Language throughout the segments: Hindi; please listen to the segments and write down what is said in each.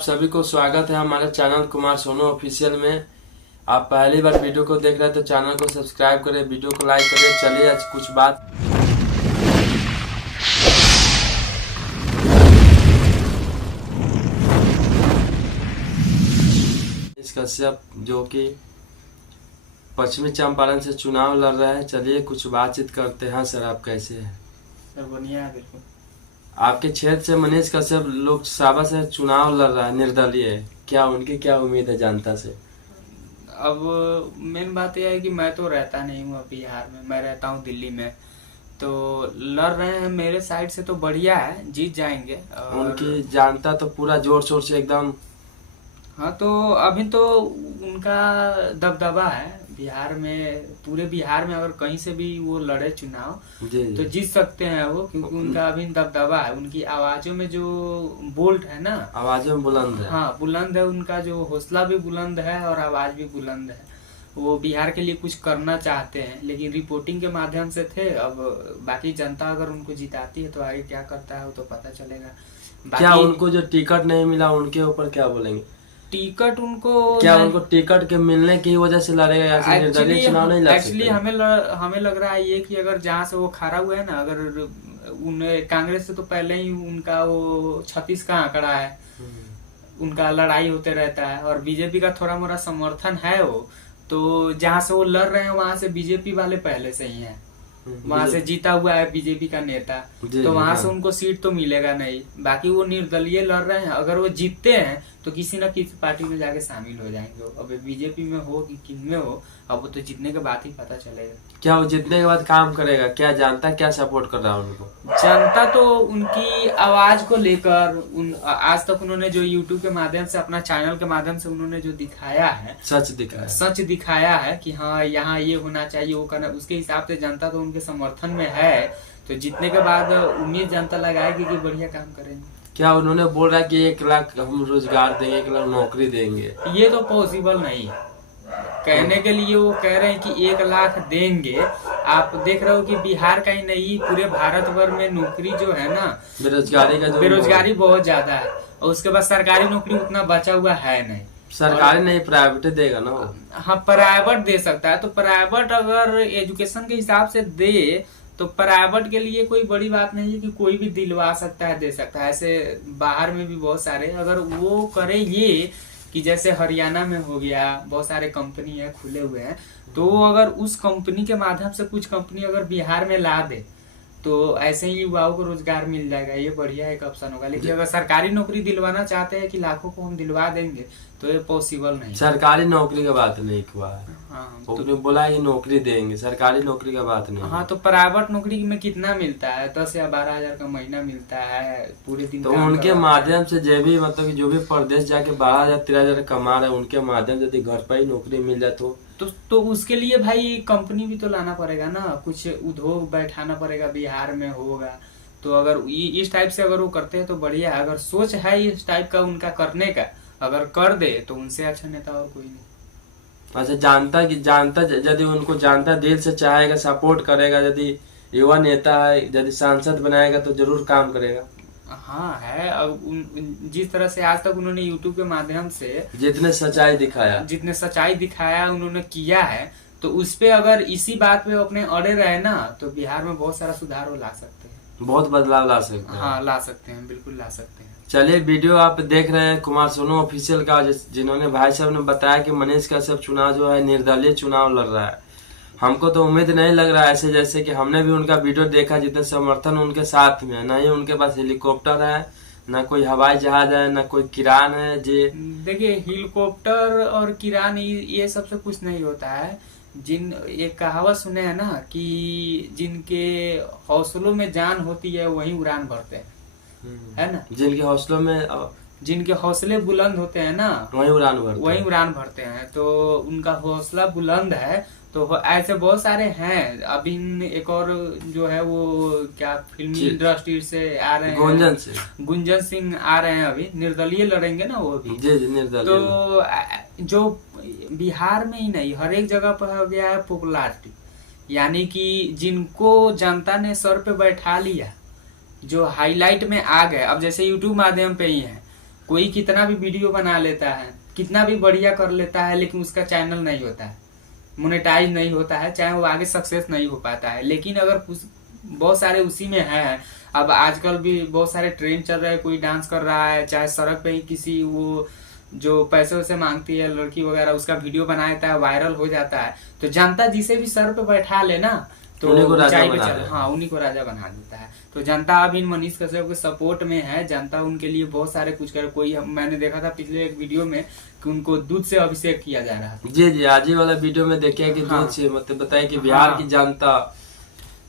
आप सभी को स्वागत है हमारे चैनल कुमार सोनू ऑफिशियल में। आप पहली बार वीडियो को देख रहे हैं तो चैनल को सब्सक्राइब करें, वीडियो को लाइक करें। चलिए आज कुछ बात कश्यप जो कि पश्चिमी चंपारण से चुनाव लड़ रहे हैं। चलिए कुछ बातचीत करते हैं। सर आप कैसे हैं? सर बढ़िया है बिल्कुल। आपके क्षेत्र से मनीष कश्यप लोकसभा से चुनाव लड़ रहा है, निर्दलीय है। क्या उनकी क्या उम्मीद है जनता से? अब मेन बात यह है कि मैं तो रहता नहीं हूँ बिहार में, मैं रहता हूँ दिल्ली में। तो लड़ रहे हैं मेरे साइड से तो बढ़िया है, जीत जाएंगे। उनकी जनता तो पूरा जोर शोर से एकदम। हाँ तो अभी तो उनका दबदबा है बिहार में, पूरे बिहार में अगर कहीं से भी वो लड़े चुनाव तो जीत सकते हैं वो, क्योंकि उनका अभी दबदबा है। उनकी आवाजों में जो बोल्ट है ना, आवाजों में बुलंद है। हाँ बुलंद है, उनका जो हौसला भी बुलंद है और आवाज भी बुलंद है। वो बिहार के लिए कुछ करना चाहते हैं, लेकिन रिपोर्टिंग के माध्यम से थे। अब बाकी जनता अगर उनको जिताती है तो आगे क्या करता है वो तो पता चलेगा। क्या उनको जो टिकट नहीं मिला उनके ऊपर क्या बोलेंगे? टिकट उनको क्या उनको टिकट के मिलने की वजह से लड़ेगा या फिर निर्दलीय चुनाव नहीं लड़ सकते? एक्चुअली हमें लग रहा है ये कि अगर जहाँ से वो खड़ा हुआ है ना, अगर उन्हें कांग्रेस से तो पहले ही उनका वो 36 का आंकड़ा है, उनका लड़ाई होते रहता है। और बीजेपी का थोड़ा मोड़ा समर्थन है वो, तो जहाँ से वो लड़ रहे हैं वहां से बीजेपी वाले पहले से ही हैं, वहां से जीता हुआ है बीजेपी का नेता, तो वहां से उनको सीट तो मिलेगा नहीं। बाकी वो निर्दलीय लड़ रहे हैं, अगर वो जीतते हैं तो किसी न किसी पार्टी में जाके शामिल हो जाएंगे। अब बीजेपी में हो कि किन में हो, अब वो तो जीतने के बाद ही पता चलेगा। क्या वो जीतने के बाद काम करेगा? क्या जनता क्या सपोर्ट कर रहा है उनको? जनता तो उनकी आवाज को लेकर आज तक उन्होंने जो यूट्यूब के माध्यम से, अपना चैनल के माध्यम से उन्होंने जो दिखाया है, सच दिखाया है कि हाँ यहाँ ये होना चाहिए, वो करना, उसके हिसाब से जनता तो उनके समर्थन में है। तो जीतने के बाद उम्मीद जनता लगाएगी कि बढ़िया काम करेंगे। क्या उन्होंने बोल रहा है कि 1 लाख हम रोजगार देंगे, 1 लाख नौकरी देंगे? ये तो पॉसिबल नहीं है। कहने के लिए वो कह रहे हैं कि 1 लाख देंगे। आप देख रहे हो कि बिहार का ही नहीं पूरे भारत भर में नौकरी जो है ना, बेरोजगारी बहुत ज्यादा है। और उसके बाद सरकारी नौकरी उतना बचा हुआ है नहीं। सरकारी नहीं, प्राइवेट देगा ना। हाँ प्राइवेट दे सकता है, तो प्राइवेट अगर एजुकेशन के हिसाब से दे तो प्राइवेट के लिए कोई बड़ी बात नहीं है कि कोई भी दिलवा सकता है, दे सकता है। ऐसे बाहर में भी बहुत सारे, अगर वो करे ये कि जैसे हरियाणा में हो गया, बहुत सारे कंपनी है खुले हुए हैं, तो अगर उस कंपनी के माध्यम से कुछ कंपनी अगर बिहार में ला दे तो ऐसे ही युवाओं को रोजगार मिल जाएगा। ये बढ़िया एक ऑप्शन होगा। लेकिन अगर सरकारी नौकरी दिलवाना चाहते हैं कि लाखों को हम दिलवा देंगे तो ये पॉसिबल नहीं। सरकारी नौकरी का बात नहीं हुआ है। हाँ तो बोला ये नौकरी देंगे, सरकारी नौकरी का बात नहीं। हाँ तो प्राइवेट नौकरी में कितना मिलता है? 10 या 12 हजार का महीना मिलता है, पूरे दिन। तो उनके माध्यम से जो भी मतलब जो भी प्रदेश जाके 12,000 13,000 कमा रहे हैं, उनके माध्यम से यदि घर पर ही नौकरी मिल जाए तो उसके लिए भाई कंपनी भी तो लाना पड़ेगा ना, कुछ उद्योग बैठाना पड़ेगा बिहार में होगा। तो अगर इस टाइप से अगर वो करते हैं तो बढ़िया है। अगर सोच है इस टाइप का उनका करने का, अगर कर दे तो उनसे अच्छा नेता और कोई नहीं। अच्छा, जानता यदि उनको जानता दिल से चाहेगा, सपोर्ट करेगा, यदि युवा नेता है, यदि सांसद बनाएगा तो जरूर काम करेगा। हाँ है। अब जिस तरह से आज तक उन्होंने यूट्यूब के माध्यम से जितने सच्चाई दिखाया उन्होंने किया है, तो उस पे अगर इसी बात पे अपने अड़े रहे ना तो बिहार में बहुत सारा सुधार वो ला सकते हैं, बहुत बदलाव ला सकते हैं। हाँ ला सकते हैं, बिल्कुल ला सकते हैं। चलिए वीडियो आप देख रहे हैं कुमार सोनू ऑफिशियल का, जिन्होंने भाई साहब ने बताया कि मनीष कश्यप चुनाव जो है निर्दलीय चुनाव लड़ रहा है। हमको तो उम्मीद नहीं लग रहा है ऐसे, जैसे कि हमने भी उनका वीडियो देखा, जितने समर्थन उनके साथ में है। ना ही उनके पास हेलीकॉप्टर है, ना कोई हवाई जहाज है, ना कोई किरान है। देखिए हेलीकॉप्टर और किरान ये सबसे कुछ नहीं होता है। एक कहावत सुने हैं ना कि जिनके हौसलों में जान होती है वही उड़ान भरते हैं, है ना। जिनके हौसले बुलंद होते हैं ना वही उड़ान भरते हैं। तो उनका हौसला बुलंद है, तो ऐसे बहुत सारे हैं। अभी एक और जो है वो क्या फिल्मी इंडस्ट्री से आ रहे हैं, गुंजन सिंह आ रहे हैं, अभी निर्दलीय लड़ेंगे ना वो भी। तो जो बिहार में ही नहीं हर एक जगह पर हो गया है पॉपुलैरिटी, यानी कि जिनको जनता ने सर पे बैठा लिया, जो हाईलाइट में आ गए। अब जैसे यूट्यूब माध्यम पे ही है, कोई कितना भी वीडियो बना लेता है, कितना भी बढ़िया कर लेता है, लेकिन उसका चैनल नहीं होता है, मोनेटाइज नहीं होता है, चाहे वो आगे सक्सेस नहीं हो पाता है। लेकिन अगर कुछ बहुत सारे उसी में है, अब आजकल भी बहुत सारे ट्रेंड चल रहे हैं, कोई डांस कर रहा है, चाहे सड़क पे ही किसी वो जो पैसे वैसे मांगती है लड़की वगैरह, उसका वीडियो बना देता है, वायरल हो जाता है, तो जनता जिसे भी सर पे बैठा ले ना, तो उन्हीं को राजा ऊंचाई पे बना चल, देता है। हाँ उन्हीं को राजा बना देता है। तो जनता अब इन मनीष कश्यप के सपोर्ट में है, जनता उनके लिए बहुत सारे कुछ करे। कोई मैंने देखा था पिछले एक वीडियो में कि उनको दूध से अभिषेक किया जा रहा है। जी जी, आज ही वाला वीडियो में देखे कि हाँ। दूध से मतलब बताए कि बिहार की जनता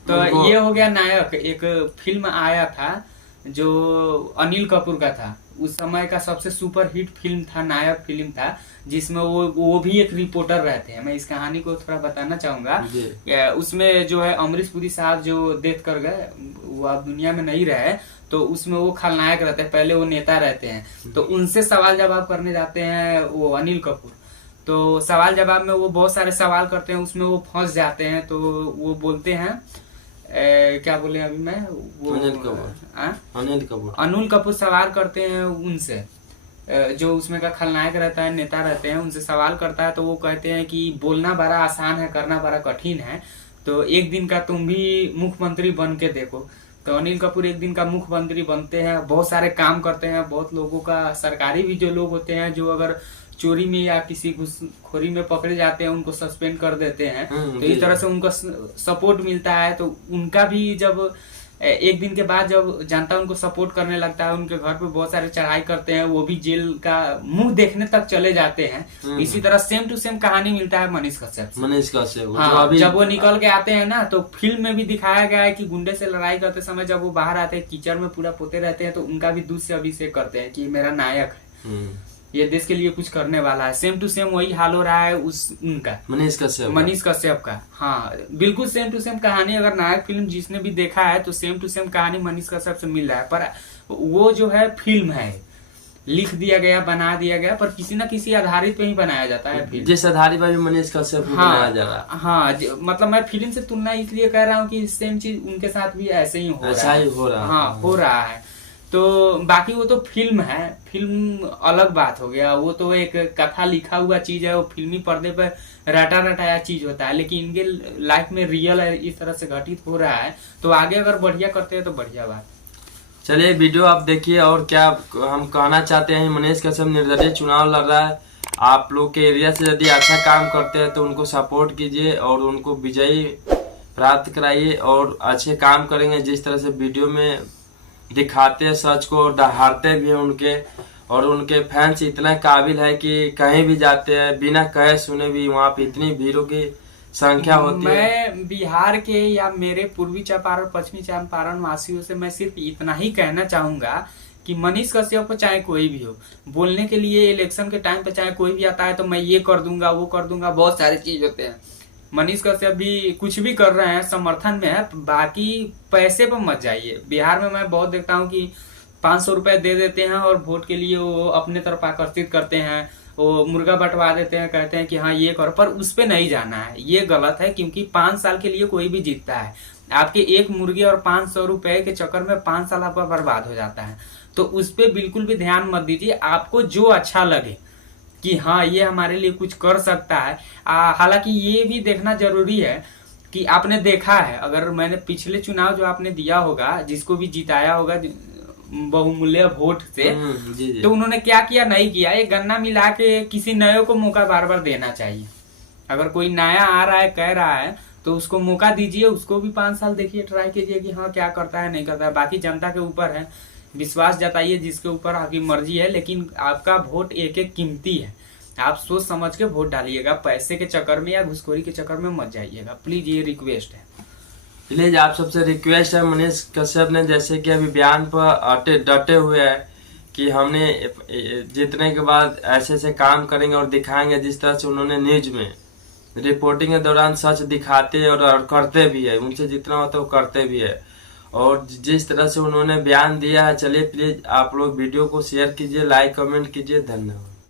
तो उनको- ये हो गया नायक। एक फिल्म आया था जो अनिल कपूर का था, उस समय का सबसे सुपर हिट फिल्म था, नायक फिल्म था, जिसमें वो भी एक रिपोर्टर रहते हैं। मैं इस कहानी को थोड़ा बताना चाहूंगा। जी। उसमें जो है अमरीश पुरी साहब जो डेथ कर गए, वो अब दुनिया में नहीं रहे, तो उसमें वो खलनायक रहते हैं, पहले वो नेता रहते हैं। तो उनसे सवाल जवाब करने जाते हैं वो अनिल कपूर। तो सवाल जवाब में वो बहुत सारे सवाल करते हैं, उसमें वो फंस जाते हैं। तो वो बोलते हैं क्या बोले अभी मैं, वो अनिल कपूर अनिल कपूर सवाल करते हैं उनसे, जो उसमें का खलनायक रहता है, नेता रहते हैं, उनसे सवाल करता है। तो वो कहते हैं कि बोलना बड़ा आसान है, करना बड़ा कठिन है, तो एक दिन का तुम भी मुख्यमंत्री बन के देखो। तो अनिल कपूर एक दिन का मुख्यमंत्री बनते हैं, बहुत सारे काम करते हैं, बहुत लोगों का, सरकारी भी जो लोग होते हैं जो अगर चोरी में या किसी घुसखोरी में पकड़े जाते हैं उनको सस्पेंड कर देते हैं। तो इस तरह से उनको सपोर्ट मिलता है। तो उनका भी जब एक दिन के बाद जब जनता उनको सपोर्ट करने लगता है, उनके घर पे बहुत सारे चढ़ाई करते हैं, वो भी जेल का मुंह देखने तक चले जाते हैं। इसी तरह सेम टू सेम कहानी मिलता है मनीष कश्यप से। हाँ, जब वो निकल के आते हैं ना, तो फिल्म में भी दिखाया गया है कि गुंडे से लड़ाई करते समय जब वो बाहर आते हैं, कीचड़ में पूरा पोते रहते हैं, तो उनका भी दूध से अभिषेक करते हैं कि मेरा नायक है, ये देश के लिए कुछ करने वाला है। सेम टू सेम वही हाल हो रहा है उनका, मनीष कश्यप का। हाँ, बिल्कुल सेम टू सेम कहानी। अगर नायक फिल्म जिसने भी देखा है तो सेम टू सेम कहानी मनीष कश्यप से मिल रहा है। पर वो जो है फिल्म है, लिख दिया गया, बना दिया गया, पर किसी न किसी आधारित पे ही बनाया जाता है फिल्म, जिस आधारित पर भी मनीष कश्यप को बनाया जा रहा है। हाँ, मतलब मैं फिल्म से तुलना इसलिए कर रहा हूँ कि सेम चीज उनके साथ भी ऐसे ही हो रहा है। हाँ, हो रहा है। तो बाकी वो तो फिल्म है, फिल्म अलग बात हो गया, वो तो एक कथा लिखा हुआ चीज है, वो फिल्मी पर्दे पर रटा रटाया चीज होता है। लेकिन इनके लाइफ में रियल है, इस तरह से घटित हो रहा है, तो आगे अगर बढ़िया करते हैं तो बढ़िया बात। चलिए वीडियो आप देखिए। और क्या हम कहना चाहते हैं, मनीष कश्यप निर्दलीय चुनाव लड़ रहा है। आप लोग के एरिया से यदि अच्छा काम करते हैं तो उनको सपोर्ट कीजिए और उनको विजयी प्राप्त कराइए, और अच्छे काम करेंगे जिस तरह से वीडियो में दिखाते हैं सच को, और दहाड़ते भी हैं उनके। और उनके फैंस इतना काबिल है कि कहीं भी जाते हैं बिना कहे सुने भी वहाँ पे इतनी भीड़ों की संख्या होती है। मैं बिहार के या मेरे पूर्वी चंपारण पश्चिमी चंपारण वासियों से मैं सिर्फ इतना ही कहना चाहूंगा कि मनीष कश्यप को चाहे कोई भी हो, बोलने के लिए इलेक्शन के टाइम पे चाहे कोई भी आता है तो मैं ये कर दूंगा, वो कर दूंगा, बहुत सारे चीज होते हैं। मनीष कश्यप भी कुछ भी कर रहे हैं, समर्थन में है, बाकी पैसे पर मत जाइए। बिहार में मैं बहुत देखता हूँ कि 500 रुपए दे देते हैं और वोट के लिए वो अपने तरफ आकर्षित करते हैं, वो मुर्गा बंटवा देते हैं, कहते हैं कि हाँ ये करो, पर उस पे नहीं जाना है, ये गलत है। क्योंकि 5 साल के लिए कोई भी जीतता है, आपके एक मुर्गे और 500 रुपए के चक्कर में 5 साल आपका बर्बाद हो जाता है। तो उस पे बिल्कुल भी ध्यान मत दीजिए। आपको जो अच्छा लगे कि हाँ ये हमारे लिए कुछ कर सकता है। हालांकि ये भी देखना जरूरी है कि आपने देखा है, अगर मैंने पिछले चुनाव जो आपने दिया होगा, जिसको भी जिताया होगा बहुमूल्य वोट से, जी। तो उन्होंने क्या किया, नहीं किया, एक गन्ना मिला के किसी नए को मौका बार बार देना चाहिए। अगर कोई नया आ रहा है, कह रहा है, तो उसको मौका दीजिए, उसको भी 5 साल देखिए, ट्राई कीजिए कि हाँ क्या करता है, नहीं करता है। बाकी जनता के ऊपर है, विश्वास जताइए जिसके ऊपर आपकी मर्जी है, लेकिन आपका वोट एक एक कीमती है। आप सोच समझ के वोट डालिएगा, पैसे के चक्कर में या घुसखोरी के चक्कर में मत जाइएगा, प्लीज, ये रिक्वेस्ट है। प्लीज आप सबसे रिक्वेस्ट है, मनीष कश्यप ने जैसे कि अभी बयान पर डटे हुए है कि हमने जीतने के बाद ऐसे ऐसे काम करेंगे और दिखाएंगे, जिस तरह से उन्होंने न्यूज में रिपोर्टिंग के दौरान सच दिखाते और करते भी है, उनसे जितना होता है वो करते भी है। और जिस तरह से उन्होंने बयान दिया है, चलिए प्लीज आप लोग वीडियो को शेयर कीजिए, लाइक कमेंट कीजिए, धन्यवाद।